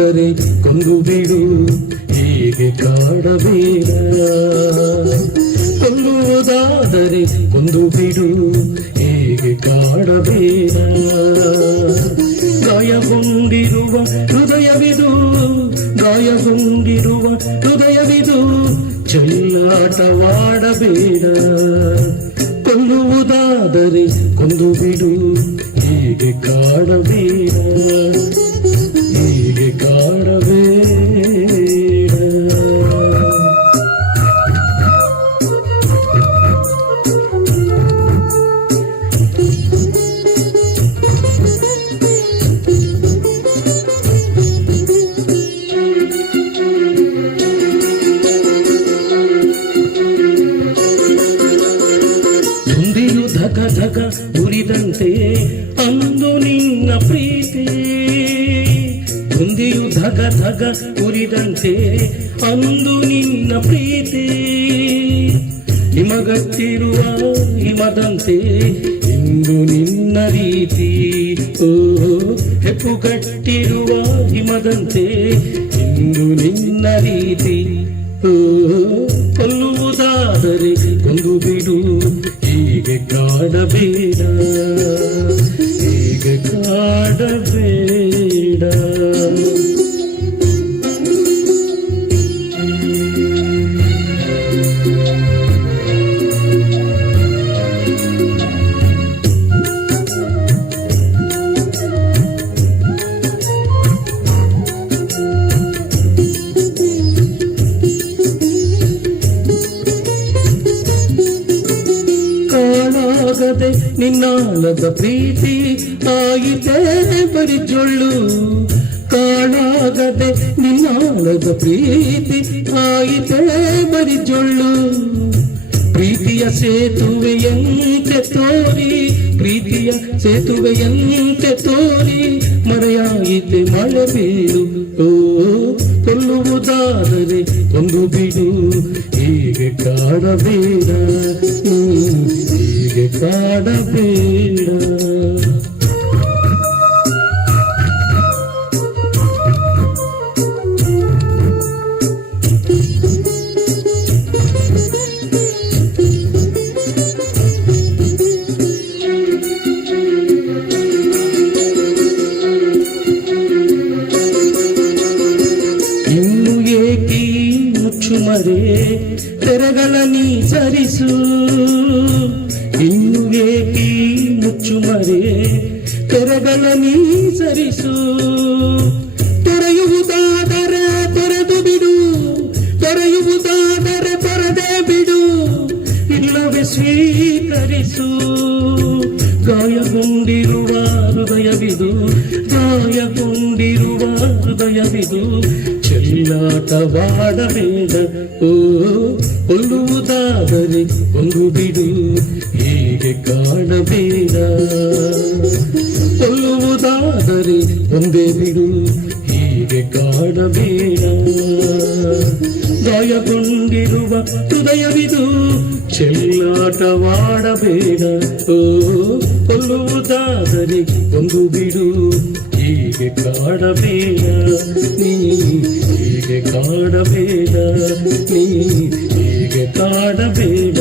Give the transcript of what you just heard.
ಕೊಲ್ಲುವುದಾದರೆ ಕೊಂದು ಬಿಡು, ಹೀಗೆ ಕಾಡಬೇಡ. ಕೊಲ್ಲುವುದಾದರೆ ಕೊಂದು ಬಿಡು, ಹೀಗೆ ಕಾಡಬೇಡ. ಗಾಯಗೊಂಡಿರುವ ಹೃದಯವಿದು, ಗಾಯಗೊಂಡಿರುವ ಹೃದಯವಿದು, ಚೆಲ್ಲಾಟವಾಡಬೇಡ. ಕೊಲ್ಲುವುದಾದರೆ ಕೊಂದು ಬಿಡು, ಹೀಗೆ ಕಾಡಬೇಡ, ಹೀಗೆ ಕಾಡಬೇಡ. ಧಕ ಧಕ ಉರಿದಂತೆ ಅಂದು ನಿನ್ನ ಪ್ರೀತಿ, ಗುಂದಿಯು ಧಗ ಧಗ ಉರಿದಂತೆ ಅಂದು ನಿನ್ನ ಪ್ರೀತಿ. ಹಿಮಗಟ್ಟಿರುವ ಹಿಮದಂತೆ ಇಂದು ನಿನ್ನ ರೀತಿ. ಓ ಹೆಪ್ಪುಗಟ್ಟಿರುವ ಹಿಮದಂತೆ ಇಂದು ನಿನ್ನ ರೀತಿ. ಓ ಕೊಲ್ಲುವುದಾದರೆ ಕೊಂದು ಬಿಡು, ಹೀಗೆ ಕಾಡಬೇಡ, ಹೀಗೆ ಕಾಡಬೇಡ. ಕಾಣಾಗದೆ ನಿನ್ನಾಲದ ಪ್ರೀತಿ ಆಯಿತೇ ಬರಿ ಜೊಳ್ಳು. ಕಾಣಾಗದೆ ನಿನ್ನಾಲದ ಪ್ರೀತಿ ಆಯಿತೇ ಬರಿ ಜೊಳ್ಳು. ಪ್ರೀತಿಯ ಸೇತುವೆಯಂತೆ ತೋರಿ, ಪ್ರೀತಿಯ ಸೇತುವೆಯಂತೆ ತೋರಿ, ಮರೆಯಾಯಿತೆ ಮಳೆ ಬೀಳು. ಓ ಕೊಲ್ಲುವುದಾದರೆ ಕೊಂದು ಬಿಡು, ಹೀಗೆ ಕಾಡಬೇಡ, ಹೀಗೆ ಕಾಡಬೇಡ. ಇನ್ನು ಏಕಿ ಮುಚ್ಚುಮರೆ ತೆರೆಗಳ ನೀ ಸರಿಸು, ಇನ್ನು ಏಕಿ ಮುಚ್ಚುಮರೆ ತೆರೆಗಳ ನೀ ಸರಿಸು. ತೊರೆಯುವುದಾದರೆ ತೊರೆದು ಬಿಡು, ತೊರೆಯುವುದಾದರೆ ತೊರೆದೇ ಬಿಡು, ಇಲ್ಲವೇ ಸ್ವೀಕರಿಸು. ಗಾಯಗೊಂಡಿರುವ ಹೃದಯವಿದು, ಗಾಯಗೊಂಡಿರುವ ಹೃದಯವಿದು, ಚೆಲ್ಲಾಟವಾಡಬೇಡ. ಓ ಕೊಲ್ಲುವುದಾದರೆ ಕೊಂದು ಬಿಡು, ಹೀಗೆ ಕಾಡಬೇಡ. ಕೊಲ್ಲುವುದಾದರೆ ಒಂದೇ ಬಿಡು, ಹೀಗೆ ಕಾಡಬೇಡ. ಗಾಯಗೊಂಡಿರುವ ಹೃದಯವಿದು, ಚೆಲ್ಲಾಟವಾಡಬೇಡ. ಓ ಕೊಲ್ಲುವುದಾದರೆ ಕೊಂದು ಬಿಡು, ಹೀಗೆ ಕಾಡಬೇಡ, ನೀ ಹೀಗೆ ಕಾಡಬೇಡ, ನೀ ಹೀಗೆ ಕಾಡಬೇಡ.